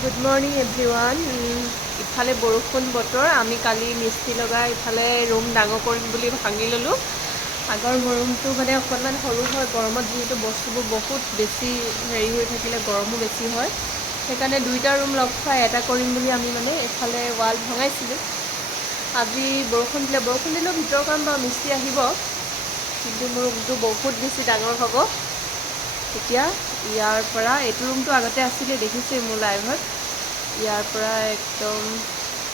Good morning everyone. ইফালে বৰষুণ বতৰ। আমি কালি মিস্ত্ৰী লগাই ইফালে ৰুম ডাঙৰ কৰিম বুলি ভাঙি ল'লোঁ। আগৰ ৰুমটো মানে অকণমান সৰু হয়, গৰমত যিহেতু বস্তুবোৰ বহুত বেছি হেৰি হৈ থাকিলে গৰমো বেছি হয়, সেইকাৰণে দুইটা ৰুম লগ খুৱাই এটা কৰিম বুলি আমি মানে এইফালে ৱাল ভঙাইছিলোঁ। আজি বৰষুণ দিলেও ভিতৰৰ কাম বাৰু মিস্ত্ৰী আহিব, কিন্তু মোৰ ৰুমটো বহুত বেছি ডাঙৰ হ'ব। এতিয়া ইয়াৰ পৰা এইটো ৰুমটো আগতে আছিলে, দেখিছে মোৰ লাইভত। ইয়াৰ পৰা একদম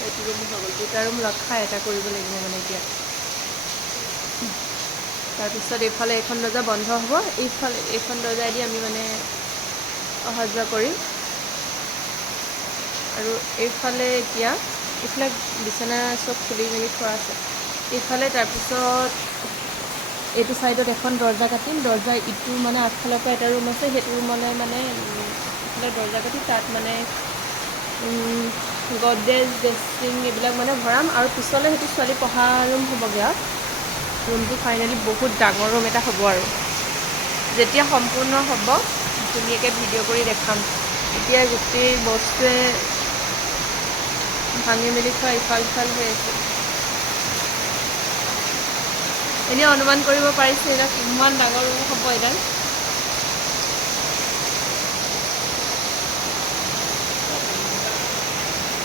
এইটো ৰুম হৈ গ'ল। দুটা ৰুম লগ খাই এটা কৰিব লাগিব মানে এতিয়া। তাৰপিছত এইফালে এইখন দৰ্জা বন্ধ হ'ব, এইখন দৰ্জাইদি আমি মানে অহা যোৱা কৰিম। আৰু এইফালে এইফালে বিচনা চব খুলি মেলি থোৱা আছে। এইফালে তাৰপিছত এইটো ছাইডত এখন দৰ্জা কাটিম। দৰ্জাৰ ইটো মানে আগফালৰ পৰা এটা ৰুম আছে, সেইটো ৰুমলৈ মানে এইফালে দৰ্জা কাটি তাত মানে গডৰেজ ড্ৰেছিং এইবিলাক মানে ভৰাম। আৰু পিছলৈ সেইটো ছোৱালী পঢ়া ৰুম হ'বগৈ। আৰু ৰুমটো ফাইনেলি বহুত ডাঙৰ ৰুম এটা হ'ব। আৰু যেতিয়া সম্পূৰ্ণ হ'ব ধুনীয়াকৈ ভিডিঅ' কৰি দেখাম। এতিয়া গোটেই বস্তুৱে ভাঙি মেলি থোৱা ইফাল সিফাল হৈ আছে। এনেই অনুমান কৰিব পাৰিছে এতিয়া কিমান ডাঙৰ ৰুম হ'ব এডাল।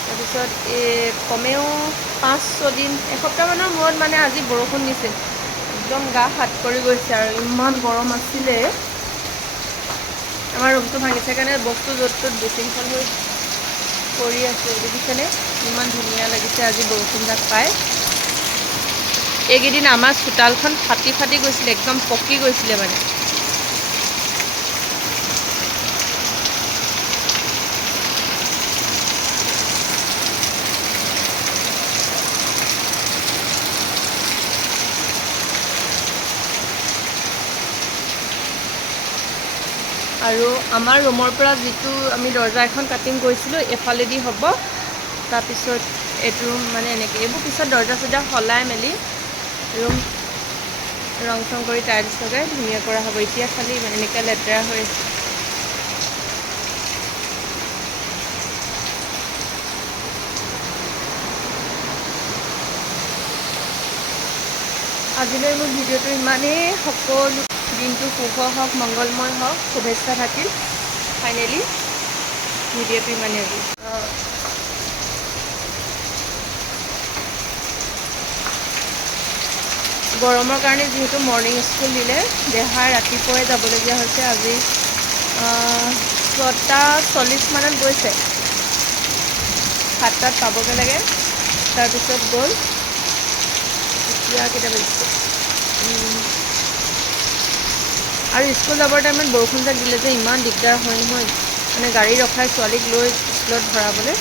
তাৰপিছত কমেও 5-6 দিন, এসপ্তাহমানৰ মূৰত মানে আজি বৰষুণ দিছিল, একদম গা হাত কৰি গৈছে। আৰু ইমান গৰম আছিলে। আমাৰ ৰুমটো ভাঙিছে কাৰণে বস্তু য'ত ত'ত বিশৃংখল হৈ পৰি আছে। দেখিছেনে ইমান ধুনীয়া লাগিছে আজি বৰষুণজাক পাই। এইকেইদিন আমাৰ চোতালখন ফাটি ফাটি গৈছিলে, একদম পকি গৈছিলে মানে। আৰু আমাৰ ৰুমৰ পৰা যিটো আমি দৰ্জা এখন কাটিং কৰিছিলোঁ এফালেদি হ'ব। তাৰপিছত এইটো ৰুম মানে এনেকৈ, এইবোৰ পিছত দৰ্জা চৰ্জা সলাই মেলি ৰুম ৰং চং কৰি টাইলছ লগাই ধুনীয়া কৰা হ'ব। এতিয়া খালি এনেকৈ লেতেৰা হৈ আছে। আজিলৈ মোৰ ভিডিঅ'টো ইমানেই। সকলো দিনটো শুভ হওক, মংগলময় হওক, শুভেচ্ছা থাকিল। ফাইনেলি ভিডিঅ'টো ইমানেই আজি। গৰমৰ কাৰণে যিহেতু মৰ্ণিং স্কুল দিলে, দেহাই ৰাতিপুৱাই যাবলগীয়া হৈছে। আজি 6:40 মানত গৈছে, 7টাত পাবগৈ লাগে। তাৰপিছত গ'ল। এতিয়া কেইটা বাজিছে? আৰু স্কুল যাবৰ টাইমত বৰষুণজাক দিলে যে ইমান দিগদাৰ হয় নহয়, মানে গাড়ী ৰখাই ছোৱালীক লৈ স্কুলত ভৰাবলৈ।